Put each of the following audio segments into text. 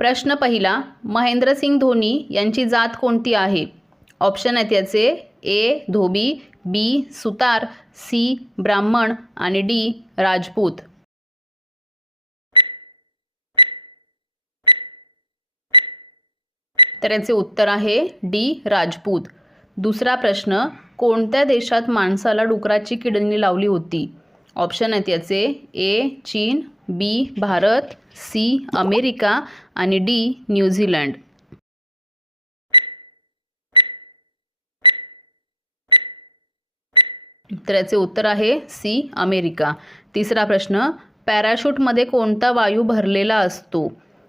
प्रश्न पहिला, महेंद्रसिंग धोनी यांची जात कोणती आहे? ऑप्शन आहेत याचे ए धोबी, बी सुतार, सी ब्राह्मण आणि डी राजपूत. तर याचे उत्तर आहे डी राजपूत. दुसरा प्रश्न, कोणत्या देशात माणसाला डुकराची किडनी लावली होती? ऑप्शन आहेत याचे ए चीन, बी भारत, सी अमेरिका आणि डी न्यूझीलंड. तर याचे उत्तर आहे सी अमेरिका. तिसरा प्रश्न, पॅराशूटमध्ये कोणता वायू भरलेला असतो?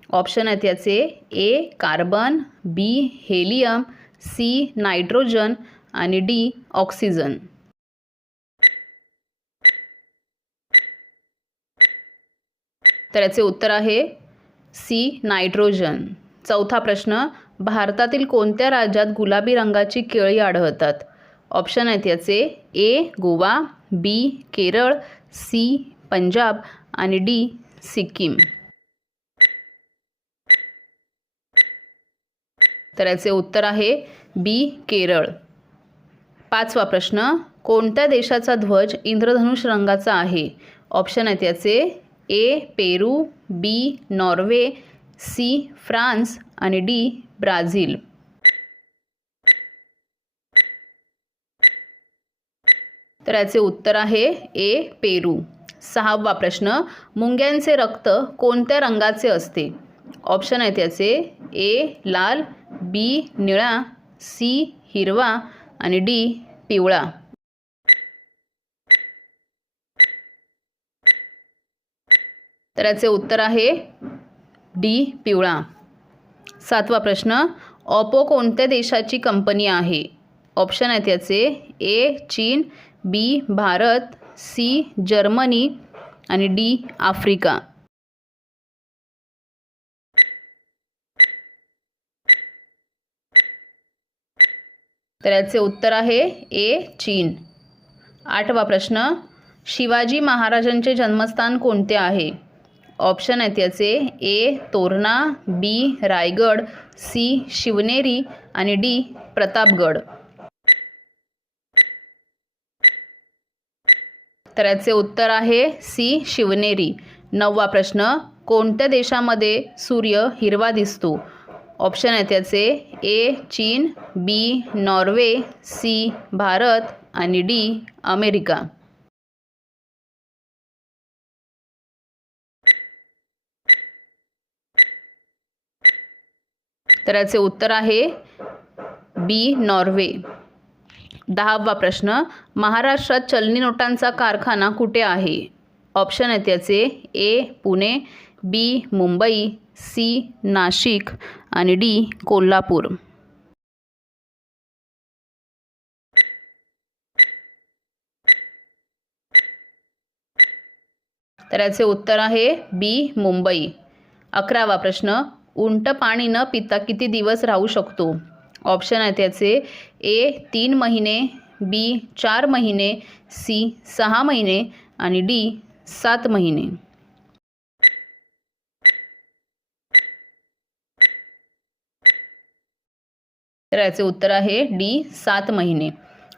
ऑप्शन आहेत याचे ए कार्बन, बी हेलियम, सी नायट्रोजन आणि डी ऑक्सिजन. तर याचे उत्तर आहे सी नायट्रोजन. चौथा प्रश्न, भारतातील कोणत्या राज्यात गुलाबी रंगाची केळी आढळतात? ऑप्शन आहेत याचे ए गोवा, बी केरळ, सी पंजाब आणि डी सिक्कीम. तर याचे उत्तर आहे बी केरळ. पाचवा प्रश्न, कोणत्या देशाचा ध्वज इंद्रधनुष रंगाचा आहे? ऑप्शन आहेत याचे ए पेरू, बी नॉर्वे, सी फ्रान्स आणि डी ब्राझील. तर याचे उत्तर आहे ए पेरू. सहावा प्रश्न, मुंग्यांचे रक्त कोणत्या रंगाचे असते? ऑप्शन आहेत याचे ए लाल, बी निळा, सी हिरवा आणि डी पिवळा. तर याचे उत्तर आहे डी पिवळा. सातवा प्रश्न, ऑप्पो कोणत्या देशाची कंपनी आहे? ऑप्शन आहेत याचे ए चीन, बी भारत, सी जर्मनी आणि डी आफ्रिका. तर याचे उत्तर आहे ए चीन. आठवा प्रश्न, शिवाजी महाराजांचे जन्मस्थान कोणते आहे? ऑप्शन आहेत याचे ए तोरणा, बी रायगड, सी शिवनेरी आणि डी प्रतापगड. तर याचे उत्तर आहे सी शिवनेरी. नववा प्रश्न, कोणत्या देशामध्ये सूर्य हिरवा दिसतो? ऑप्शन आहेत याचे ए चीन, बी नॉर्वे, सी भारत आणि डी अमेरिका. तर याचे उत्तर आहे बी नॉर्वे. दहावा प्रश्न, महाराष्ट्रात चलनी नोटांचा कारखाना कुठे आहे? ऑप्शन आहेत याचे ए पुणे, बी मुंबई, सी नाशिक आणि डी कोल्हापूर. तर याचे उत्तर आहे बी मुंबई. 11वा प्रश्न, उंट पाणी न पिता किती दिवस राहू शकतो? ऑप्शन आहेत याचे ए 3 महिने, बी 4 महिने, सी 6 महिने आणि डी 7 महिने. तर याचे उत्तर आहे डी 7 महिने.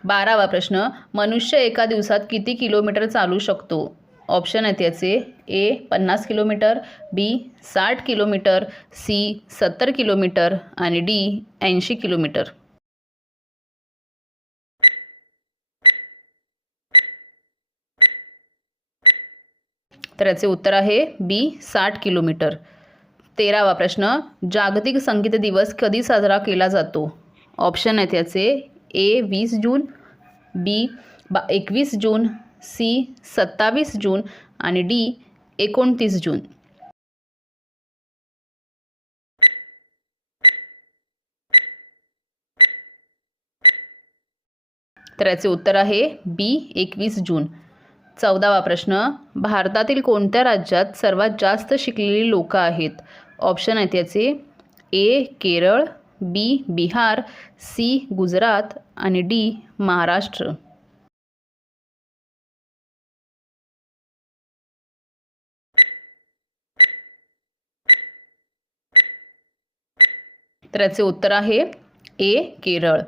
12वा प्रश्न, मनुष्य एका दिवसात किती किलोमीटर चालू शकतो? ऑप्शन आहेत याचे ए 50 किलोमीटर, बी 60 किलोमीटर, सी 70 किलोमीटर आणि डी 80 किलोमीटर. तर याचे उत्तर आहे बी 60 किलोमीटर. 13वा प्रश्न, जागतिक संगीत दिवस कधी साजरा केला जातो? ऑप्शन आहेत याचे ए 20 जून, बी 21 जून, सी 27 जून आणि डी 29 जून. तर याचे उत्तर आहे बी 21 जून. 14वा प्रश्न, भारतातील कोणत्या राज्यात सर्वात जास्त शिकलेली लोक आहेत? ऑप्शन आहेत याचे ए केरळ, बी बिहार, सी गुजरात आणि डी महाराष्ट्र. तर याचे उत्तर आहे ए केरळ.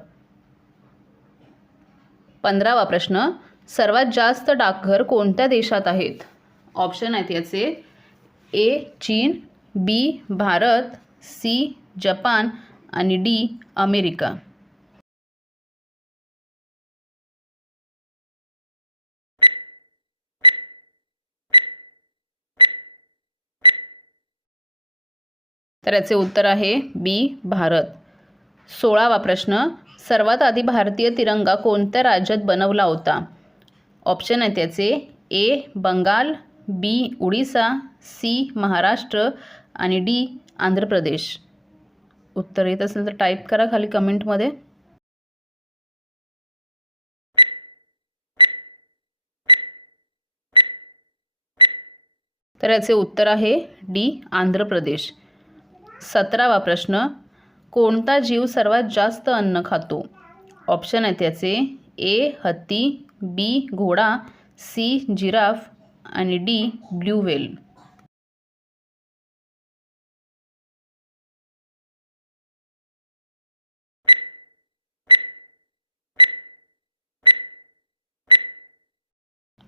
15वा प्रश्न, सर्वात जास्त डाकघर कोणत्या देशात आहेत? ऑप्शन आहेत याचे ए चीन, बी भारत, सी जपान आणि डी अमेरिका. तर याचे उत्तर आहे बी भारत. 16वा प्रश्न, सर्वात आधी भारतीय तिरंगा कोणत्या राज्यात बनवला होता? ऑप्शन आहेत याचे ए बंगाल, बी उडीसा, सी महाराष्ट्र आणि डी आंध्र प्रदेश. उत्तर येत असेल तर टाईप करा खाली कमेंटमध्ये. तर याचे उत्तर आहे डी आंध्र प्रदेश. 17वा प्रश्न, कोणता जीव सर्वात जास्त अन्न खातो? ऑप्शन आहेत याचे ए हत्ती, बी घोडा, सी जिराफ आणि डी ब्ल्यू व्हेल.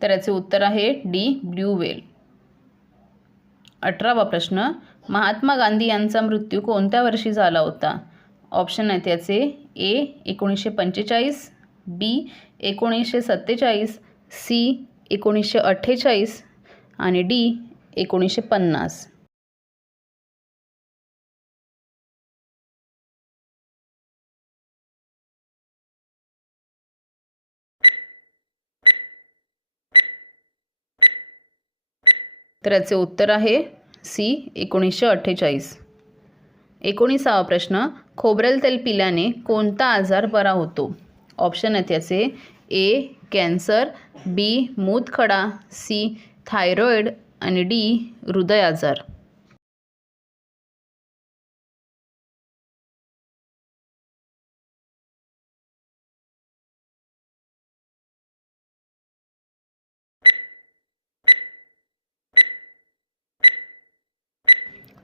तर याचे उत्तर आहे डी ब्ल्यू व्हेल. 18वा प्रश्न, महात्मा गांधी यांचा मृत्यू कोणत्या वर्षी झाला होता? ऑप्शन आहेत याचे ए 1945, बी 1947, सी 1948 आणि डी 1950. तर याचे उत्तर आहे सी 1948. 19वा प्रश्न, खोबरेल तेल पिल्याने कोणता आजार बरा होतो? ऑप्शन आहेत याचे ए कॅन्सर, बी मूतखडा, सी थायरॉईड आणि डी हृदय आजार.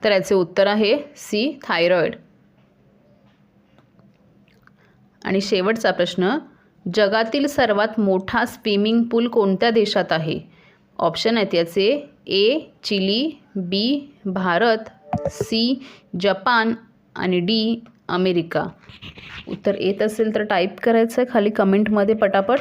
तर याचे उत्तर आहे सी थायरॉईड. आणि शेवटचा प्रश्न, जगातील सर्वात मोठा स्विमिंग पूल कोणत्या देशात आहे? ऑप्शन आहेत याचे ए चिली, बी भारत, सी जपान आणि डी अमेरिका. उत्तर येत असेल तर टाईप करायचं आहे खाली कमेंटमध्ये पटापट.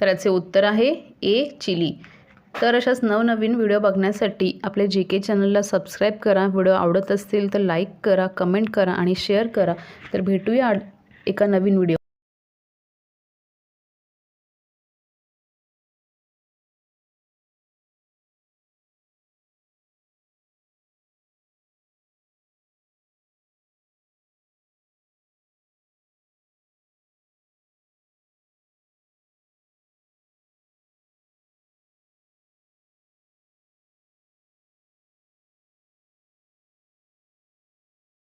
तर याचे उत्तर आहे ए चिली. तर अशाच नवनवीन व्हिडिओ बघण्यासाठी आपल्या GK चॅनलला सबस्क्राईब करा. व्हिडिओ आवडत असतील तर लाईक करा, कमेंट करा आणि शेअर करा. तर भेटूया एका नवीन व्हिडिओ.